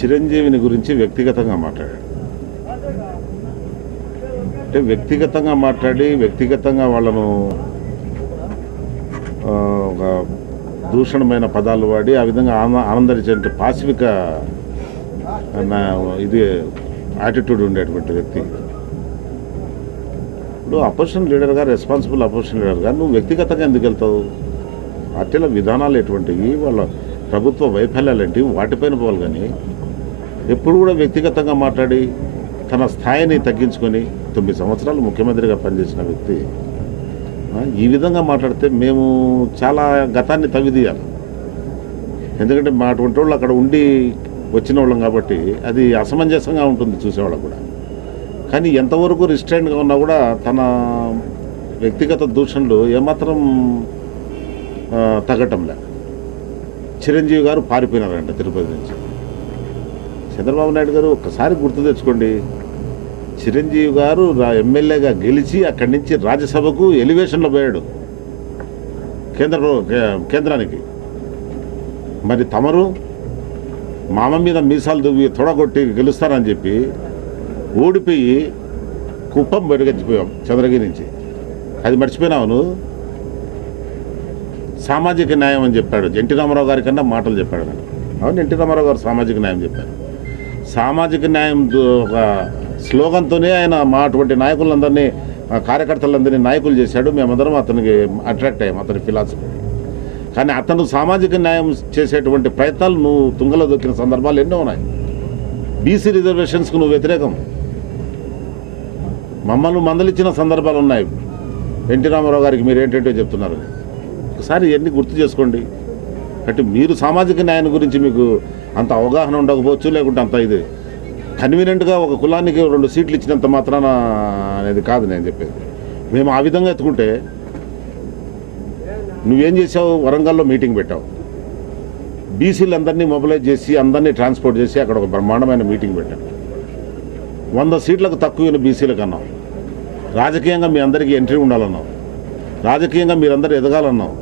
చిరంజీవిని గురించి వ్యక్తిగతంగా మాట్లాడాడు. అంటే వ్యక్తిగతంగా మాట్లాడి వ్యక్తిగతంగా వాళ్ళను ఒక దూషణమైన పదాలు వాడి ఆ విధంగా ఆన ఆనందరించే పాశవిక ఇది యాటిట్యూడ్ ఉండేటువంటి వ్యక్తి. ఇప్పుడు అపోజిషన్ లీడర్గా రెస్పాన్సిబుల్ అపోజిషన్ లీడర్గా నువ్వు వ్యక్తిగతంగా ఎందుకు వెళ్తావు? పార్టీల విధానాలు ఎటువంటివి? వాళ్ళ ప్రభుత్వ వైఫల్యాలు ఏంటి? వాటిపైన పోవాలి కానీ ఎప్పుడు కూడా వ్యక్తిగతంగా మాట్లాడి తన స్థాయిని తగ్గించుకొని తొమ్మిది సంవత్సరాలు ముఖ్యమంత్రిగా పనిచేసిన వ్యక్తి ఈ విధంగా మాట్లాడితే మేము చాలా గతాన్ని తవ్విదీయాలి. ఎందుకంటే మా అటువంటి వాళ్ళు అక్కడ ఉండి వచ్చిన వాళ్ళం కాబట్టి అది అసమంజసంగా ఉంటుంది చూసేవాళ్ళకు కూడా. కానీ ఎంతవరకు రిస్ట్రైన్గా ఉన్నా కూడా తన వ్యక్తిగత దూషణలు ఏమాత్రం తగ్గటంలే చిరంజీవి గారు పారిపోయినారంట తిరుపతి నుంచి. చంద్రబాబు నాయుడు గారు ఒక్కసారి గుర్తు తెచ్చుకోండి. చిరంజీవి గారు ఎమ్మెల్యేగా గెలిచి అక్కడి నుంచి రాజ్యసభకు ఎలివేషన్లో పోయాడు. కేంద్ర కే- కేంద్రానికి. మరి తమరు మామ మీద మీసాలు దువ్వి తొడగొట్టి గెలుస్తారని చెప్పి ఓడిపోయి కుప్పం బయటకెచ్చిపోయాం చంద్రగిరి నుంచి. అది మర్చిపోయినావును సామాజిక న్యాయం అని చెప్పాడు. ఎన్టీ రామారావు గారి కన్నా మాటలు చెప్పాడు. అవును ఎన్టీ రామారావు గారు సామాజిక న్యాయం చెప్పారు. సామాజిక న్యాయం ఒక స్లోగన్తోనే ఆయన మా అటువంటి నాయకులందరినీ కార్యకర్తలందరినీ నాయకులు చేశాడు. మేమందరం అతనికి అట్రాక్ట్ అయ్యాం అతని ఫిలాసఫీ. కానీ అతను సామాజిక న్యాయం చేసేటువంటి ప్రయత్నాలు నువ్వు తుంగలో దొక్కిన సందర్భాలు ఎన్నో ఉన్నాయి. బీసీ రిజర్వేషన్స్కు నువ్వు వ్యతిరేకం. మమ్మల్ని మందలిచ్చిన సందర్భాలు ఉన్నాయి. ఎన్టీ రామారావు గారికి మీరు ఏంటంటే చెప్తున్నారు. ఒకసారి ఇవన్నీ గుర్తు చేసుకోండి. అంటే మీరు సామాజిక న్యాయం గురించి మీకు అంత అవగాహన ఉండకపోవచ్చు లేకుంటే అంత ఇది. కన్వీనియంట్గా ఒక కులానికి రెండు సీట్లు ఇచ్చినంత మాత్రాన అనేది కాదు నేను చెప్పేది. మేము ఆ విధంగా ఎత్తుకుంటే నువ్వేం చేసావు వరంగల్లో మీటింగ్ పెట్టావు. బీసీలందరినీ మొబిలైజ్ చేసి అందరినీ ట్రాన్స్పోర్ట్ చేసి అక్కడ ఒక బ్రహ్మాండమైన మీటింగ్ పెట్టాను వంద సీట్లకు తక్కువైన బీసీలకన్నావు రాజకీయంగా మీ అందరికీ ఎంట్రీ ఉండాలన్నావు. రాజకీయంగా మీరందరూ ఎదగాలన్నావు.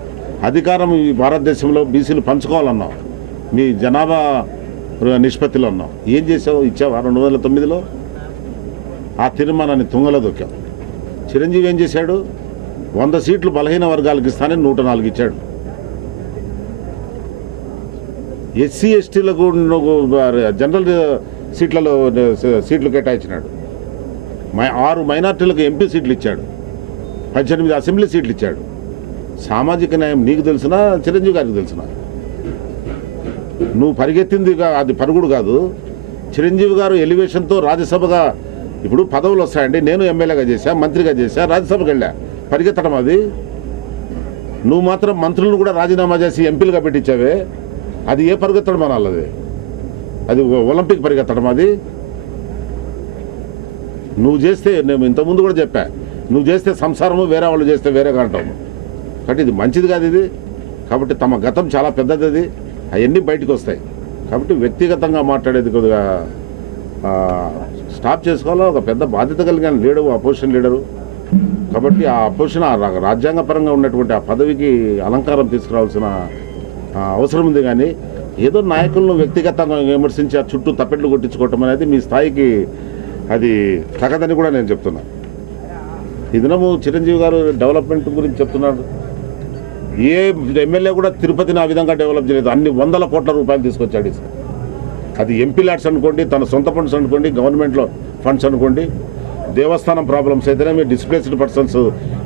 అధికారం ఈ భారతదేశంలో బీసీలు పంచుకోవాలన్నావు. మీ జనాభా నిష్పత్తిలో ఉన్నాం ఏం చేసావు? ఇచ్చావా? రెండు వేల తొమ్మిదిలో? ఆ తీర్మానాన్ని తుంగలో దొక్కావు. చిరంజీవి ఏం చేశాడు? వంద సీట్లు బలహీన వర్గాలకు ఇస్తానని నూట నాలుగు ఇచ్చాడు. ఎస్సీ ఎస్టీలకు జనరల్ సీట్లలో సీట్లు కేటాయించినాడు. మై- ఆరు మైనార్టీలకు ఎంపీ సీట్లు ఇచ్చాడు. పద్దెనిమిది అసెంబ్లీ సీట్లు ఇచ్చాడు. సామాజిక న్యాయం నీకు తెలిసినా చిరంజీవి గారికి తెలిసినా? నువ్వు పరిగెత్తింది అది పరుగుడు కాదు. చిరంజీవి గారు ఎలివేషన్తో రాజ్యసభగా ఇప్పుడు పదవులు వస్తాయండి. నేను ఎమ్మెల్యేగా చేశా మంత్రిగా చేశా రాజ్యసభకి వెళ్ళా. పరిగెత్తడం అది. నువ్వు మాత్రం మంత్రులను కూడా రాజీనామా చేసి ఎంపీలుగా పెట్టించావే. అది ఏ పరిగెత్తడం అనాలది అది అది ఒలింపిక్ పరిగెత్తడం అది. నువ్వు చేస్తే నేను ఇంతకుముందు కూడా చెప్పా. నువ్వు చేస్తే సంసారము వేరే వాళ్ళు చేస్తే వేరేగా అంటాము కాబట్టి ఇది మంచిది కాదు ఇది. కాబట్టి తమ గతం చాలా పెద్దది అది. అవన్నీ బయటకు వస్తాయి. కాబట్టి వ్యక్తిగతంగా మాట్లాడేది కొద్దిగా స్టాప్ చేసుకోవాలో? ఒక పెద్ద బాధ్యత కలిగిన లీడరు అపోజిషన్ లీడరు కాబట్టి ఆ అపోజిషన్ ఆ రా- రాజ్యాంగపరంగా ఉన్నటువంటి ఆ పదవికి అలంకారం తీసుకురావాల్సిన అవసరం ఉంది. కానీ ఏదో నాయకులను వ్యక్తిగతంగా విమర్శించి ఆ చుట్టూ తప్పెట్లు కొట్టించుకోవటం అనేది మీ స్థాయికి అది తగదని కూడా నేను చెప్తున్నా. ఈ దినము చిరంజీవి గారు డెవలప్మెంట్ గురించి చెప్తున్నాడు ఏ ఎమ్మెల్యే కూడా తిరుపతిని ఆ విధంగా డెవలప్ చేయలేదు అన్ని వందల కోట్ల రూపాయలు తీసుకొచ్చాడు ఈసారి. అది ఎంపీ ల్యాడ్స్ అనుకోండి తన సొంత ఫండ్స్ అనుకోండి గవర్నమెంట్లో ఫండ్స్ అనుకోండి దేవస్థానం ప్రాబ్లమ్స్ అయితేనేమి డిస్ప్లేస్డ్ పర్సన్స్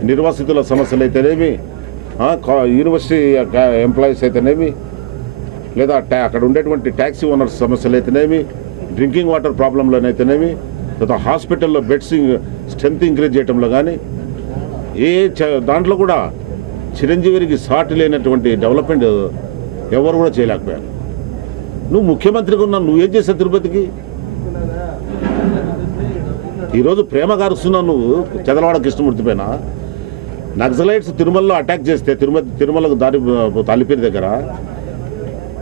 నిర్వాసితుల సమస్యలు అయితేనేమి కా- యూనివర్సిటీ ఎంప్లాయీస్ అయితేనేమి లేదా అక్కడ ఉండేటువంటి ట్యాక్సీ ఓనర్స్ సమస్యలు అయితేనేమి డ్రింకింగ్ వాటర్ ప్రాబ్లంలోనైతేనేమి లేదా హాస్పిటల్లో బెడ్స్ స్ట్రెంత్ ఇంక్రీజ్ చేయడంలో కానీ ఏ చ- దాంట్లో కూడా చిరంజీవికి సాటి లేనటువంటి డెవలప్మెంట్ ఎవరు కూడా చేయలేకపోయారు. నువ్వు ముఖ్యమంత్రిగా ఉన్నావు నువ్వేం చేసావు తిరుపతికి? ఈరోజు ప్రేమ కారుస్తున్నావు నువ్వు చదలవాడ కృష్ణమూర్తి పైన. నక్సలైట్స్ తిరుమలలో అటాక్ చేస్తే తిరుమల తిరుమలకు దారి తల్లిపేరు దగ్గర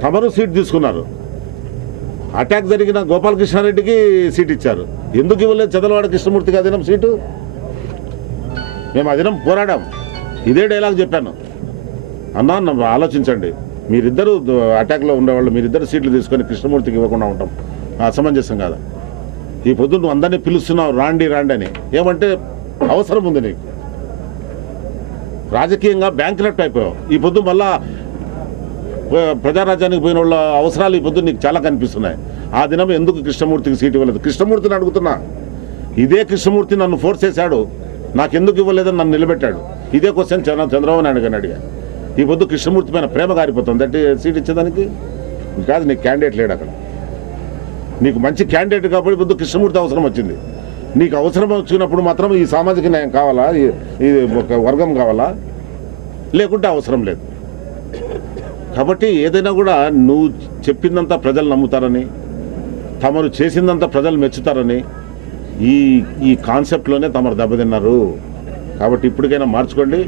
తమరు సీట్ తీసుకున్నారు. అటాక్ జరిగిన గోపాలకృష్ణారెడ్డికి సీట్ ఇచ్చారు. ఎందుకు ఇవ్వలేదు చదలవాడ కృష్ణమూర్తికి అదినం సీటు? మేము అదినం పోరాడాం. ఇదే డైలాగ్ చెప్పాను. అన్నా నన్ను ఆలోచించండి. మీరిద్దరు అటాక్లో ఉండేవాళ్ళు మీరిద్దరు సీట్లు తీసుకొని కృష్ణమూర్తికి ఇవ్వకుండా ఉంటాం. అసమంజసం కాదు? ఈ పొద్దు నువ్వు అందరినీ పిలుస్తున్నావు రాండి రాండి అని. ఏమంటే అవసరం ఉంది నీకు. రాజకీయంగా బ్యాంక్ అయిపోయావు. ఈ పొద్దు మళ్ళా ప్రజారాజ్యానికి పోయిన వాళ్ళ అవసరాలు ఈ పొద్దు నీకు చాలా కనిపిస్తున్నాయి. ఆ దినం ఎందుకు కృష్ణమూర్తికి సీట్ ఇవ్వలేదు? కృష్ణమూర్తిని అడుగుతున్నా. ఇదే కృష్ణమూర్తి నన్ను ఫోర్స్ చేశాడు. నాకెందుకు ఇవ్వలేదని నన్ను నిలబెట్టాడు. ఇదే క్వశ్చన్ చంద్ర చంద్రబాబు నాయుడు గారిని అడిగా ఈ పొద్దు కృష్ణమూర్తి పైన ప్రేమ కారిపోతుంది అంటే సీట్ ఇచ్చేదానికి? కాదు నీకు క్యాండిడేట్ లేడు అక్కడ. నీకు మంచి క్యాండిడేట్ కాబట్టి పొద్దు కృష్ణమూర్తి అవసరం వచ్చింది. నీకు అవసరం వచ్చినప్పుడు మాత్రం ఈ సామాజిక న్యాయం కావాలా? ఈ- ఇది ఒక వర్గం కావాలా? లేకుంటే అవసరం లేదు. కాబట్టి ఏదైనా కూడా నువ్వు చెప్పిందంతా ప్రజలు నమ్ముతారని తమరు చేసిందంతా ప్రజలు మెచ్చుతారని ఈ ఈ కాన్సెప్ట్లోనే తమరు దెబ్బతిన్నారు. కాబట్టి ఇప్పటికైనా మార్చుకోండి.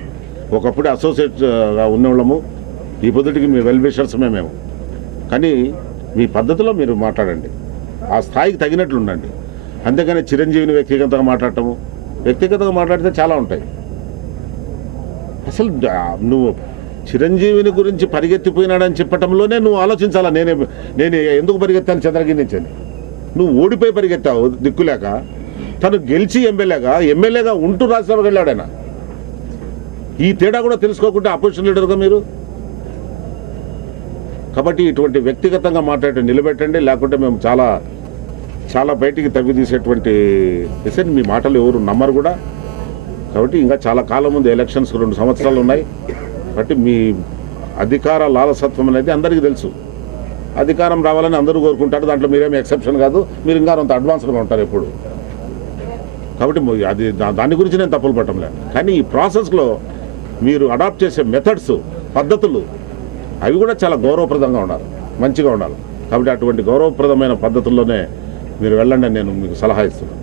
ఒకప్పుడు అసోసియేట్గా ఉన్నవాళ్ళము. ఈ పొద్దుటికి మీ వెల్విషర్స్మే మేము. కానీ మీ పద్ధతిలో మీరు మాట్లాడండి. ఆ స్థాయికి తగినట్లు ఉండండి. అంతేగాని చిరంజీవిని వ్యక్తిగతంగా మాట్లాడటము. వ్యక్తిగతంగా మాట్లాడితే చాలా ఉంటాయి. అసలు నువ్వు చిరంజీవిని గురించి పరిగెత్తిపోయినాడని చెప్పటంలోనే నువ్వు ఆలోచించాలా? నేనే నేను ఎందుకు పరిగెత్తాను? చంద్రగిరి నుంచి నువ్వు ఓడిపోయి పరిగెత్తావు దిక్కులేక. తను గెలిచి ఎమ్మెల్యేగా ఎమ్మెల్యేగా ఉంటూ రాజ్యసభకు వెళ్ళాడు ఆయన. ఈ తేడా కూడా తెలుసుకోకుండా అపోజిషన్ లీడర్గా మీరు? కాబట్టి ఇటువంటి వ్యక్తిగతంగా మాట్లాడి నిలబెట్టండి లేకుంటే మేము చాలా చాలా బయటికి తవ్వి తీసేటువంటి విషయం మీ మాటలు ఎవరు నమ్మరు కూడా. కాబట్టి ఇంకా చాలా కాలం ముందు ఎలక్షన్స్ రెండు సంవత్సరాలు ఉన్నాయి. కాబట్టి మీ అధికార లాలసత్వం అనేది అందరికీ తెలుసు. అధికారం రావాలని అందరూ కోరుకుంటారు దాంట్లో మీరేమి ఎక్సెప్షన్ కాదు. మీరు ఇంకా కొంత అడ్వాన్స్గా ఉంటారు ఎప్పుడు. కాబట్టి అది దాని గురించి నేను తప్పులు పట్టంలే. కానీ ఈ ప్రాసెస్లో మీరు అడాప్ట్ చేసే మెథడ్స్ పద్ధతులు అవి కూడా చాలా గౌరవప్రదంగా ఉండాలి. మంచిగా ఉండాలి. కాబట్టి అటువంటి గౌరవప్రదమైన పద్ధతుల్లోనే మీరు వెళ్ళండి నేను మీకు సలహా ఇస్తున్నాను.